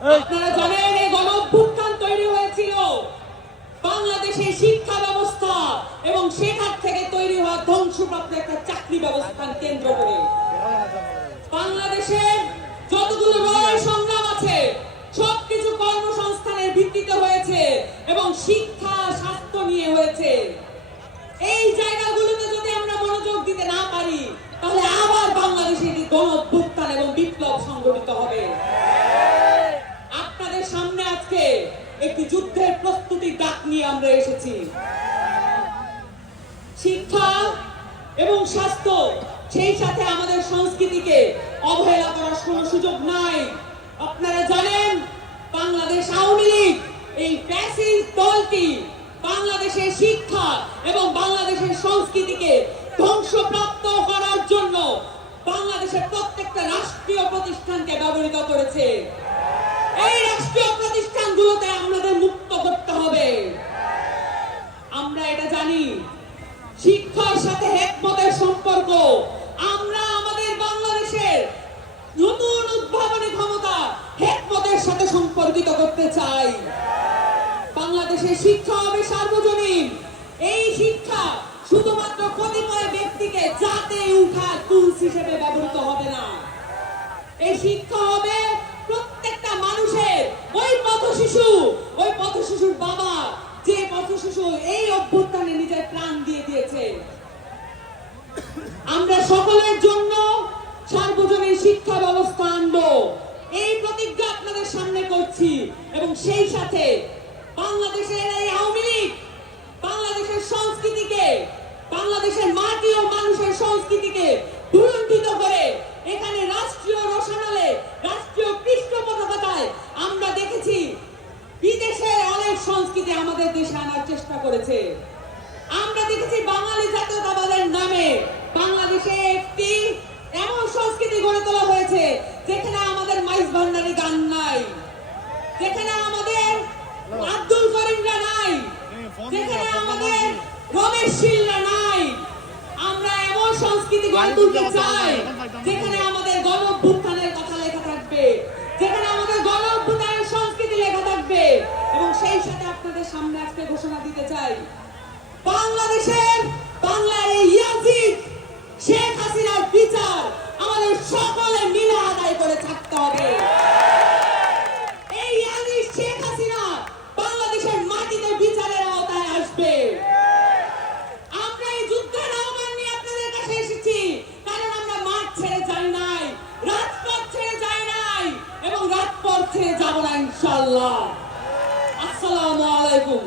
আপনারা জানেন এই গণ তৈরি হয়েছিল। বাংলাদেশের শিক্ষা ব্যবস্থা এবং সেখান থেকে তৈরি হওয়া ধ্বংসপ্রাপ্ত একটা চাকরি ব্যবস্থান কেন্দ্র করে। বাংলাদেশের যতগুলো সংগ্রাম আছে, সবকিছু কর্মসংস্থানের ভিত্তিতে হয়েছে এবং শিক্ষা নিয়ে আমরা এসেছি। শিক্ষা এবং স্বাস্থ্য, সেই সাথে আমাদের সংস্কৃতিকে অবহেলা করার কোনো সুযোগ নাই। আপনারা জানেন, বাংলাদেশ আওয়ামী লীগ, এই ফ্যাসিস্ট দলটি বাংলাদেশের শিক্ষা এবং বাংলাদেশের সংস্কৃতিকে ধ্বংসপ্রাপ্ত করার জন্য বাংলাদেশের প্রত্যেকটা রাষ্ট্রীয় প্রতিষ্ঠানকে ব্যবহৃত করেছে। এই রাষ্ট্রীয় প্রতিষ্ঠানগুলোতে আমাদের সম্পর্কিত করতে চাই। বাংলাদেশের শিক্ষা হবে সার্বজনীন। এই শিক্ষা শুধুমাত্র কতিপয় ব্যক্তিকে জাতে উঠা টুলস হিসেবে ব্যবহৃত হবে না। এই শিক্ষা হবে প্রত্যেকটা মানুষের, ওই পথ শিশু, ওই পথ শিশুর বাবা, যে পথ শিশু এই অভ্যুত্থানে নিজের প্রাণ দিয়ে দিয়েছে। আমরা সকলের জন্য সার্বজনীন শিক্ষা ব্যবস্থা আনব এই প্রতিজ্ঞা আপনাদের সামনে করছি এবং সেই সাথে বাংলাদেশের এই আওয়ামী লীগ, বাংলাদেশের সংস্কৃতিকে, বাংলাদেশের মাটি ও মানুষের সংস্কৃতিকে ভুলুণ্ঠিত করে এখানে রাষ্ট্রীয় রোশনালে রাষ্ট্রীয় পৃষ্ঠপোষকতায় আমরা দেখেছি বিদেশে অনেক সংস্কৃতি আমাদের দেশে আনার চেষ্টা করেছে। আমরা দেখেছি বাঙালি জাতীয়তাবাদের নামে বাংলাদেশে একটি এমন সংস্কৃতি গড়ে তোলা হয়েছে যেখানে আমাদের মাইজ ভান্ডারি গান নাই যেখানে আমাদের আব্দুল করিমরা নাই যেখানে আমাদের শিলরা নাই। আমরা এমন সংস্কৃতি গড়ে তুলতে চাই যেখানে আমাদের গণ অভ্যুত্থানের কথা লেখা থাকবে যেখানে আমাদের গণ অভ্যুত্থানের সংস্কৃতি লেখা থাকবে। এবং সেই সাথে আপনাদের সামনে আজকে ঘোষণা দিতে চাই বাংলাদেশের বাংলার এই ইয়াজিদ শেখ হাসিনার বিচার আমাদের সকলে মিলে আদায় করে থাকতে হবে। এবং রাজপথ ছেড়ে যাব না ইনশাআল্লাহ আসসালামু আলাইকুম